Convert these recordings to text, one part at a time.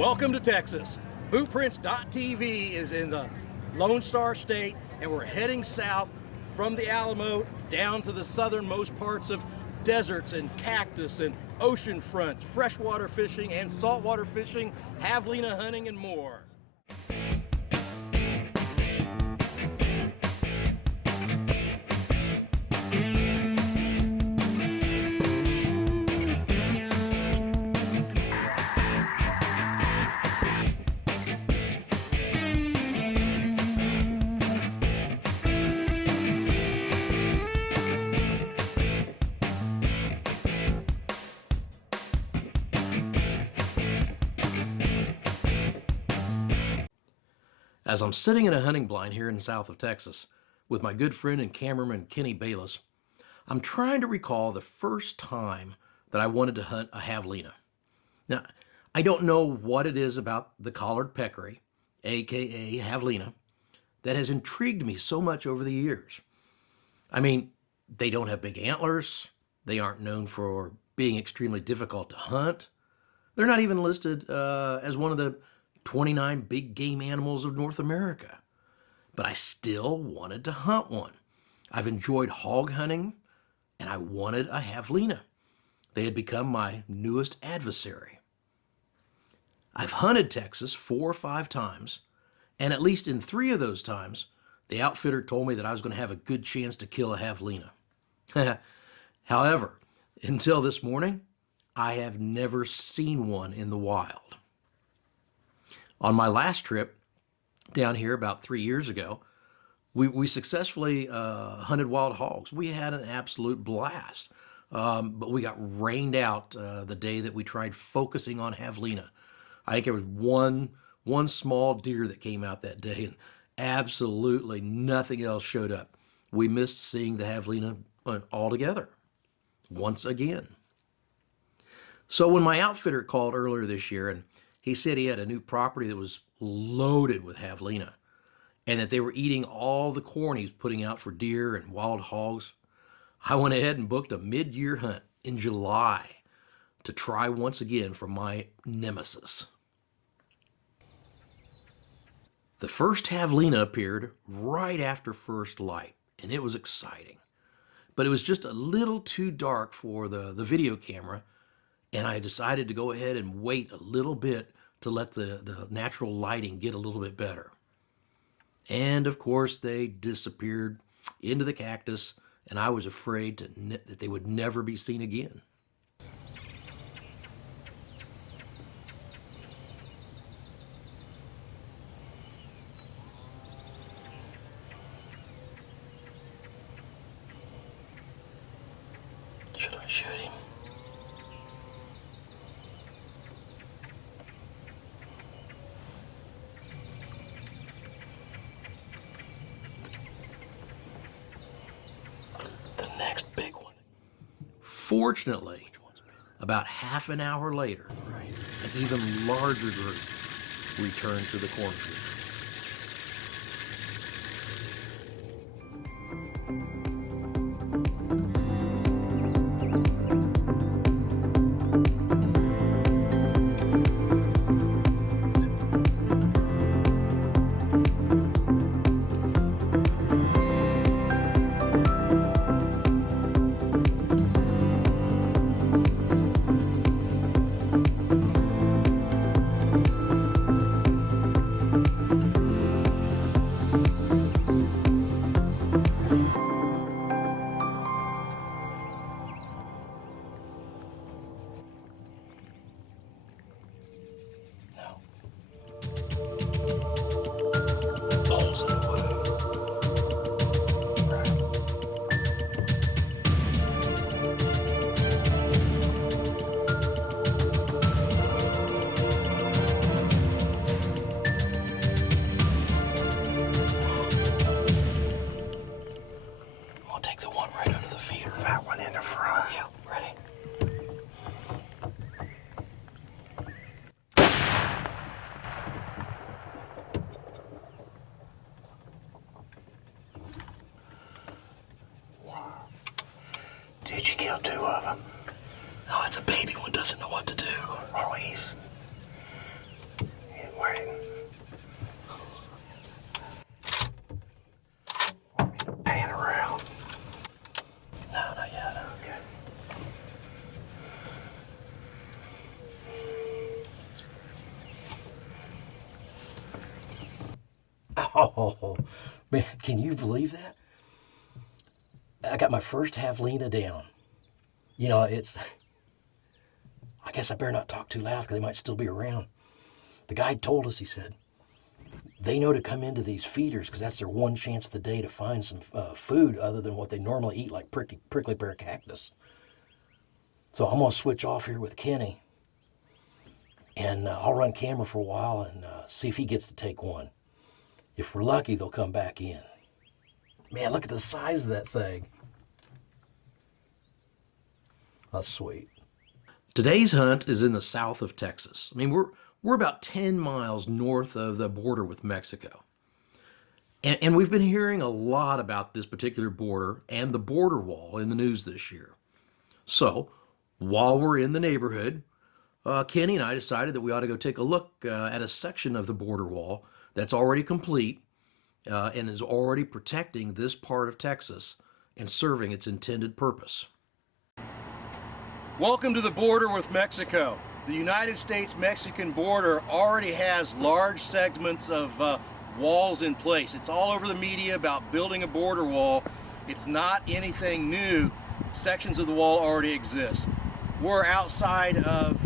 Welcome to Texas. Bootprints.tv is in the Lone Star State, and we're heading south from the Alamo down to the southernmost parts of deserts and cactus and ocean fronts, freshwater fishing and saltwater fishing, javelina hunting, and more. As I'm sitting in a hunting blind here in the south of Texas with my good friend and cameraman Kenny Bayless, I'm trying to recall the first time that I wanted to hunt a javelina. Now, I don't know what it is about the collared peccary, aka javelina, that has intrigued me so much over the years. I mean, they don't have big antlers, they aren't known for being extremely difficult to hunt, they're not even listed as one of the 29 big game animals of North America. But I still wanted to hunt one. I've enjoyed hog hunting, and I wanted a javelina. They had become my newest adversary. I've hunted Texas 4 or 5 times, and at least in 3 of those times, the outfitter told me that I was going to have a good chance to kill a javelina. However, until this morning, I have never seen one in the wild. On my last trip down here about 3 years ago, we successfully hunted wild hogs. We had an absolute blast, but we got rained out the day that we tried focusing on javelina. I think there was one small deer that came out that day, and absolutely nothing else showed up. We missed seeing the javelina altogether, once again. So when my outfitter called earlier this year, and he said he had a new property that was loaded with javelina and that they were eating all the corn he was putting out for deer and wild hogs, I went ahead and booked a mid-year hunt in July to try once again for my nemesis. The first javelina appeared right after first light, and it was exciting. But it was just a little too dark for the video camera, and I decided to go ahead and wait a little bit to let the natural lighting get a little bit better. And of course, they disappeared into the cactus, and I was afraid that they would never be seen again. Should I shoot him? Fortunately, about half an hour later, an even larger group returned to the cornfield. Did you kill 2 of them? Oh, it's a baby one, doesn't know what to do. Oh, Oh, man, can you believe that? I got my first javelina down. You know, I guess I better not talk too loud because they might still be around. The guide told us, he said, they know to come into these feeders because that's their one chance of the day to find some food other than what they normally eat, like prickly pear cactus. So I'm going to switch off here with Kenny, and I'll run camera for a while and see if he gets to take one. If we're lucky, they'll come back in. Man, look at the size of that thing. That's sweet. Today's hunt is in the south of Texas. I mean, we're about 10 miles north of the border with Mexico. And we've been hearing a lot about this particular border and the border wall in the news this year. So, while we're in the neighborhood, Kenny and I decided that we ought to go take a look at a section of the border wall that's already complete and is already protecting this part of Texas and serving its intended purpose. Welcome to the border with Mexico. The United States-Mexican border already has large segments of walls in place. It's all over the media about building a border wall. It's not anything new. Sections of the wall already exist. We're outside of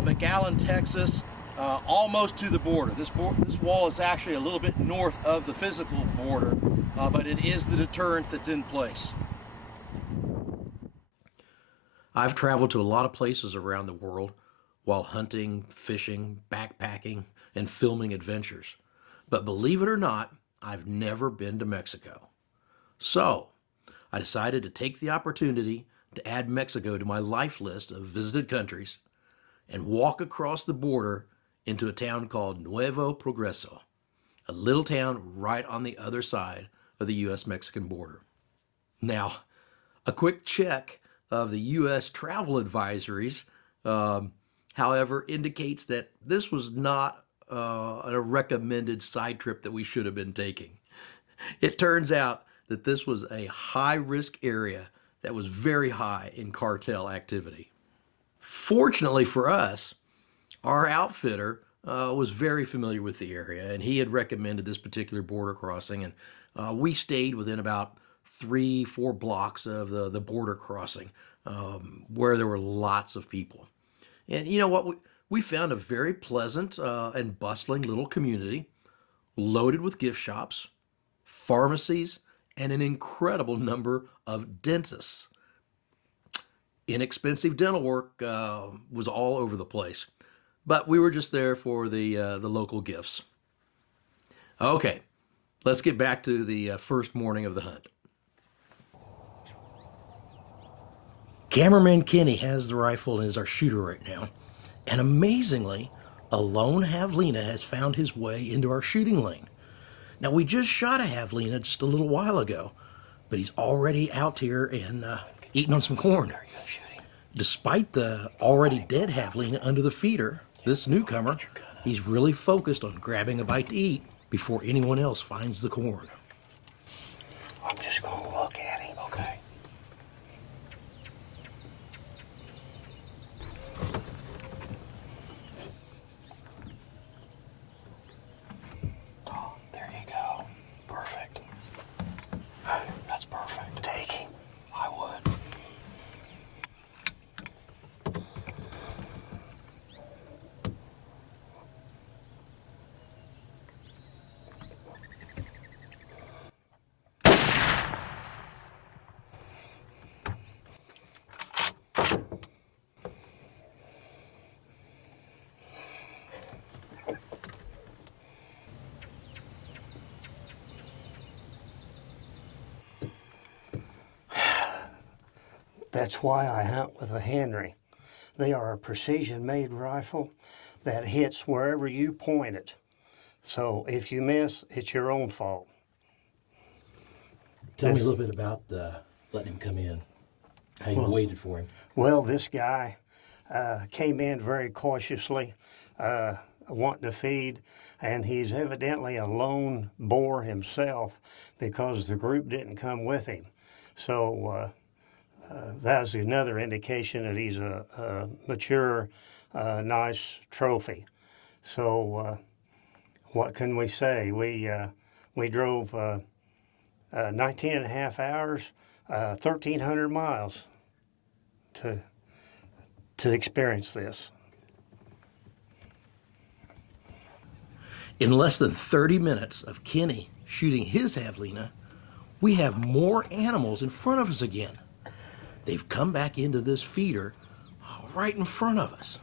McAllen, Texas, almost to the border. This wall is actually a little bit north of the physical border, but it is the deterrent that's in place. I've traveled to a lot of places around the world while hunting, fishing, backpacking, and filming adventures. But believe it or not, I've never been to Mexico. So, I decided to take the opportunity to add Mexico to my life list of visited countries and walk across the border into a town called Nuevo Progreso, a little town right on the other side of the U.S.-Mexican border. Now, a quick check of the U.S. travel advisories, however, indicates that this was not a recommended side trip that we should have been taking. It turns out that this was a high-risk area that was very high in cartel activity. Fortunately for us, our outfitter was very familiar with the area, and he had recommended this particular border crossing, and we stayed within about 3-4 blocks of the border crossing, where there were lots of people. And you know what? We found a very pleasant and bustling little community loaded with gift shops, pharmacies, and an incredible number of dentists. Inexpensive dental work was all over the place, but we were just there for the local gifts. Okay, let's get back to the first morning of the hunt. Cameraman Kenny has the rifle and is our shooter right now. And amazingly, a lone javelina has found his way into our shooting lane. Now, we just shot a javelina just a little while ago, but he's already out here and eating on some corn. Despite the already dead javelina under the feeder, this newcomer, he's really focused on grabbing a bite to eat before anyone else finds the corn. I'm just going to look at him, okay? Oh, there you go. Perfect. That's perfect. Take him. I would. That's why I hunt with a Henry. They are a precision-made rifle that hits wherever you point it. So if you miss, it's your own fault. Tell me a little bit about letting him come in, how you waited for him. Well, this guy came in very cautiously, wanting to feed, and he's evidently a lone boar himself because the group didn't come with him. So that's another indication that he's a mature, nice trophy. So what can we say? We drove 19 and a half hours, 1,300 miles to experience this. In less than 30 minutes of Kenny shooting his javelina, we have more animals in front of us again. They've come back into this feeder right in front of us.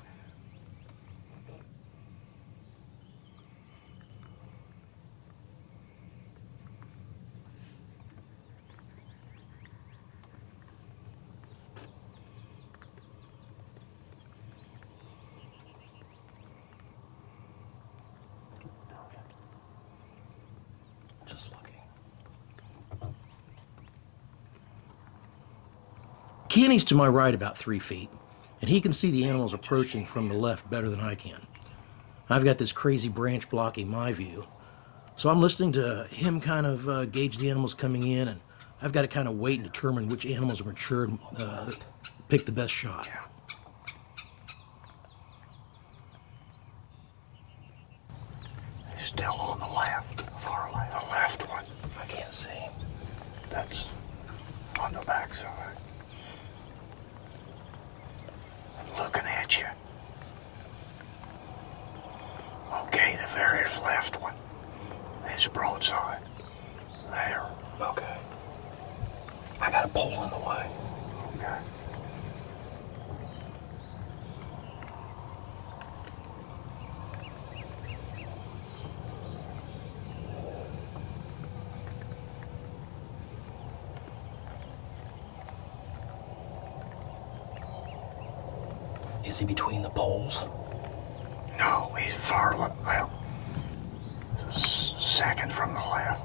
Just looking. Kenny's to my right about 3 feet, and he can see the animals approaching from the left better than I can. I've got this crazy branch blocking my view, so I'm listening to him kind of gauge the animals coming in, and I've got to kind of wait and determine which animals are mature and pick the best shot. He's still on the left, far left. The left one. I can't see. That's on the backside. I'm looking at you. Okay, the very left one. It's broadside. There. Okay. I got a pole in the way. Okay. Is he between the poles? No, he's far left. Well, second from the left.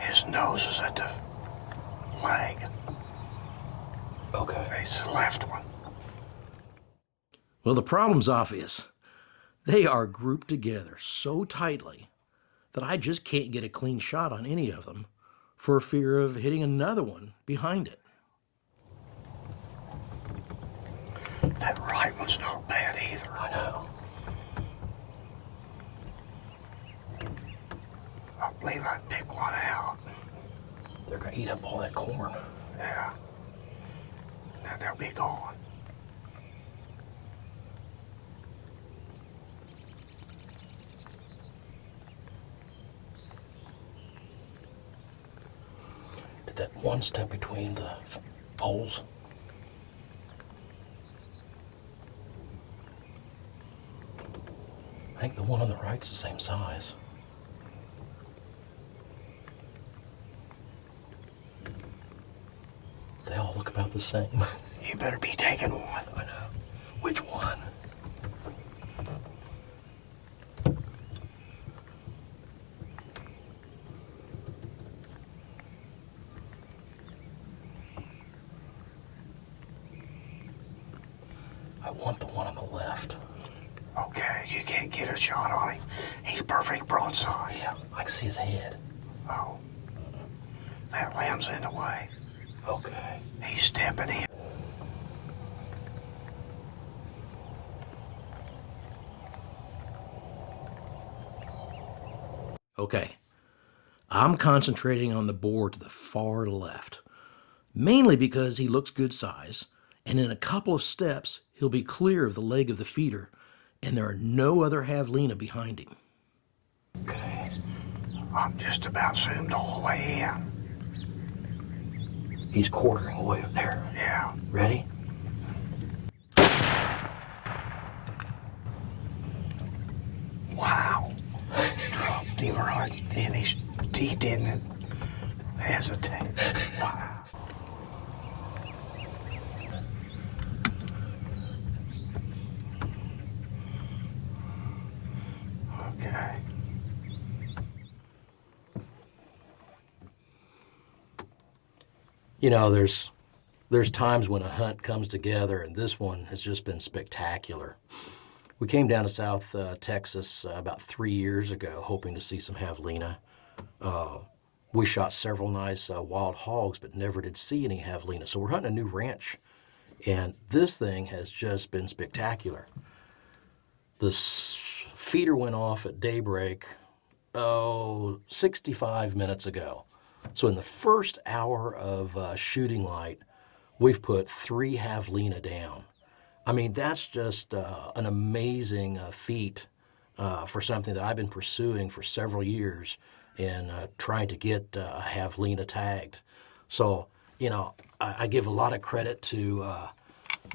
His nose is at the leg. Okay. It's the left one. Well, the problem's obvious. They are grouped together so tightly that I just can't get a clean shot on any of them for fear of hitting another one behind it. That right one's not bad either. I know. I believe I'd pick one out. They're gonna eat up all that corn. Yeah. Then they'll be gone. Did that one step between the poles? I think the one on the right's the same size. They all look about the same. You better be taking one. I know. Which one? I want the one on the left. Okay, you can't get a shot on him. He's perfect broadside. Yeah, I can see his head. Oh. That limb's in the way. Okay. He's stepping in. Okay. I'm concentrating on the boar to the far left, mainly because he looks good size, and in a couple of steps, he'll be clear of the leg of the feeder, and there are no other javelina behind him. Okay. I'm just about zoomed all the way in. He's quartering away there. Yeah. Ready? Wow. Dropped him right in his teeth, didn't hesitate. Wow. Okay. You know, there's times when a hunt comes together, and this one has just been spectacular. We came down to South Texas about 3 years ago, hoping to see some javelina. We shot several nice wild hogs, but never did see any javelina. So we're hunting a new ranch, and this thing has just been spectacular. The feeder went off at daybreak 65 minutes ago. So in the first hour of shooting light, we've put 3 javelina down. I mean, that's just an amazing feat for something that I've been pursuing for several years and trying to get a javelina tagged. So, I give a lot of credit to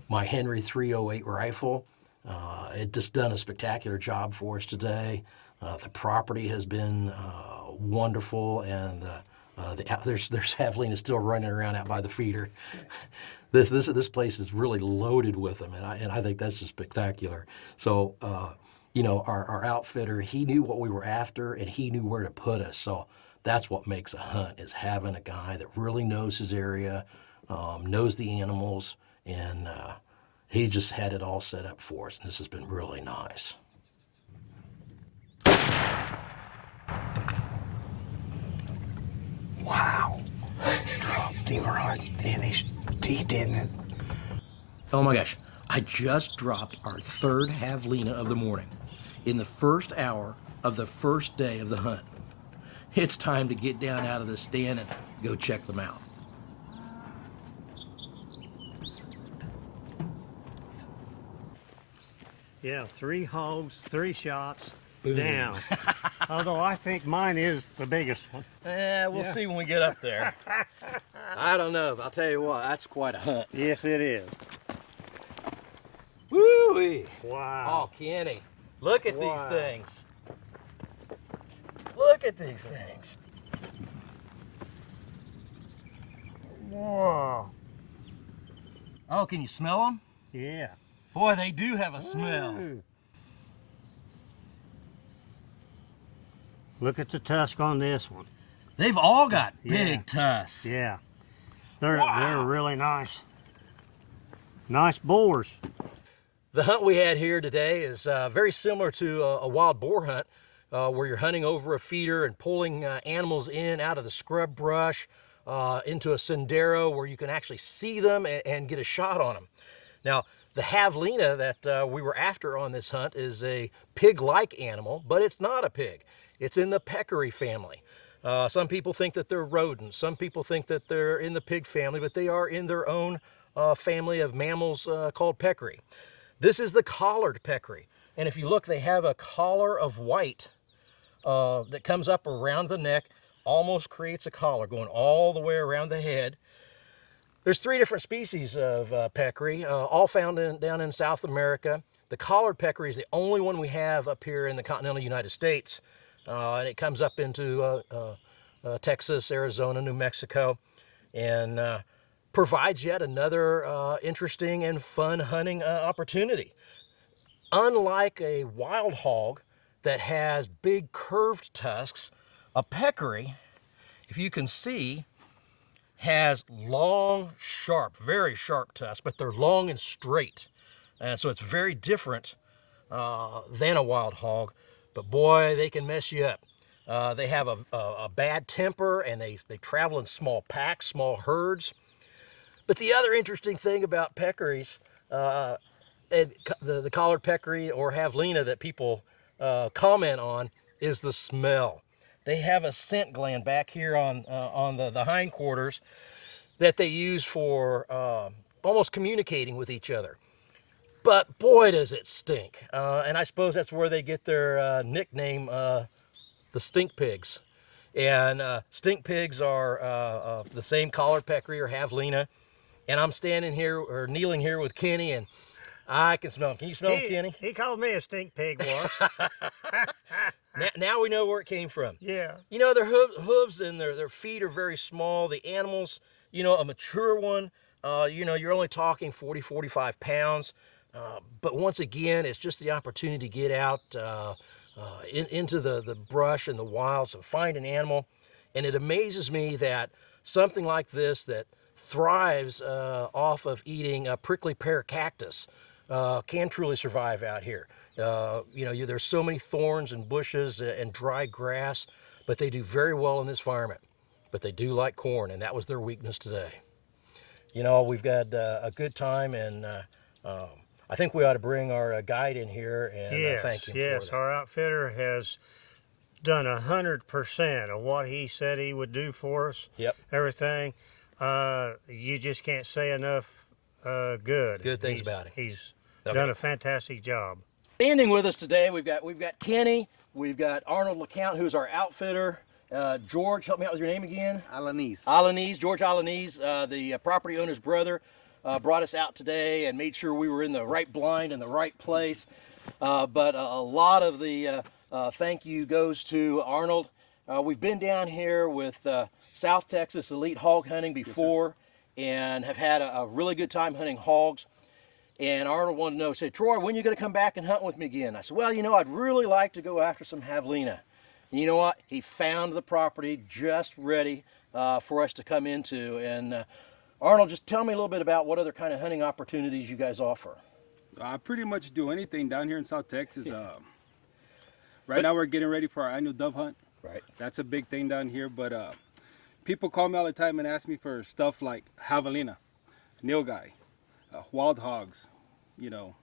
my Henry 308 rifle. It just done a spectacular job for us today. The property has been wonderful, and there's javelina still running around out by the feeder. This place is really loaded with them, and I think that's just spectacular. So, our outfitter, he knew what we were after, and he knew where to put us. So that's what makes a hunt, is having a guy that really knows his area, knows the animals, and he just had it all set up for us, and this has been really nice. Wow. Dropped him right in his teeth, didn't it? Oh my gosh, I just dropped our 3rd javelina of the morning in the first hour of the first day of the hunt. It's time to get down out of the stand and go check them out. Yeah, 3 hogs, 3 shots down. Although I think mine is the biggest one. We'll see when we get up there. I don't know, but I'll tell you what, that's quite a hunt. Yes, it is. Woo-wee! Wow. Oh, Kenny, look at these Wow. things. Look at these things. Whoa. Oh, can you smell them? Yeah. Boy, they do have a smell. Ooh. Look at the tusk on this one. They've all got big Yeah. tusks. Yeah. They're Wow. really nice. Nice boars. The hunt we had here today is very similar to a wild boar hunt, where you're hunting over a feeder and pulling animals in out of the scrub brush into a sendero where you can actually see them and get a shot on them. Now, the javelina that we were after on this hunt is a pig-like animal, but it's not a pig. It's in the peccary family. Some people think that they're rodents. Some people think that they're in the pig family, but they are in their own family of mammals called peccary. This is the collared peccary. And if you look, they have a collar of white that comes up around the neck, almost creates a collar going all the way around the head. There's 3 different species of peccary, all found down in South America. The collared peccary is the only one we have up here in the continental United States. And it comes up into Texas, Arizona, New Mexico, and provides yet another interesting and fun hunting opportunity. Unlike a wild hog that has big curved tusks, a peccary, if you can see, has long, sharp, very sharp tusks, but they're long and straight. And so it's very different than a wild hog, but boy, they can mess you up. They have a bad temper, and they travel in small packs, small herds. But the other interesting thing about peccaries, and the collared peccary or javelina that people comment on, is the smell. They have a scent gland back here on the hindquarters that they use for almost communicating with each other. But boy, does it stink. And I suppose that's where they get their nickname, the stink pigs. And stink pigs are the same collared peccary or javelina. And I'm standing here, or kneeling here with Kenny, and I can smell them. Can you smell them, Kenny? He called me a stink pig once. Now we know where it came from. Yeah. You know, their hooves and their feet are very small. The animals, a mature one, you're only talking 40, 45 pounds. But once again, it's just the opportunity to get out into the brush and the wilds and find an animal. And it amazes me that something like this that thrives off of eating a prickly pear cactus can truly survive out here. There's so many thorns and bushes and dry grass, but they do very well in this environment. But they do like corn, and that was their weakness today. We've got a good time, and I think we ought to bring our guide in here and thank him for that. Yes, our outfitter has done 100% of what he said he would do for us. Yep. Everything. You just can't say enough good. Good things about him. He's Okay. done a fantastic job. Standing with us today, we've got Kenny, we've got Arnold LeCount, who's our outfitter. George, help me out with your name again. Alanese. George Alanese, the property owner's brother, brought us out today and made sure we were in the right blind in the right place. But a lot of the thank you goes to Arnold. We've been down here with South Texas Elite Hog Hunting before, and have had a really good time hunting hogs. And Arnold wanted to know, said, Troy, when are you going to come back and hunt with me again? I said, well, you know, I'd really like to go after some javelina. And you know what? He found the property just ready for us to come into. And Arnold, just tell me a little bit about what other kind of hunting opportunities you guys offer. I pretty much do anything down here in South Texas. Right now we're getting ready for our annual dove hunt. Right. That's a big thing down here. But people call me all the time and ask me for stuff like javelina, nilgai, wild hogs. You know,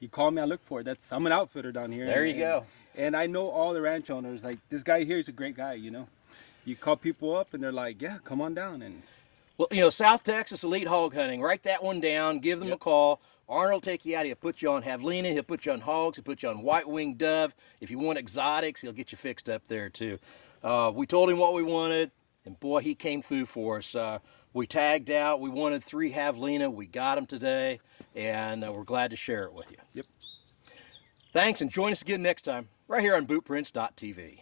you call me, I look for it. I'm an outfitter down here. There you go. And I know all the ranch owners. Like, this guy here is a great guy, you know. You call people up and they're like, yeah, come on down. And well, you know, South Texas Elite Hog Hunting, write that one down, give them a call. Arnold will take you out. He'll put you on javelina. He'll put you on hogs. He'll put you on white-winged dove. If you want exotics, he'll get you fixed up there too. We told him what we wanted, and boy, he came through for us. We tagged out. We wanted 3 javelina. We got them today, and we're glad to share it with you. Yep. Thanks, and join us again next time, right here on bootprints.tv.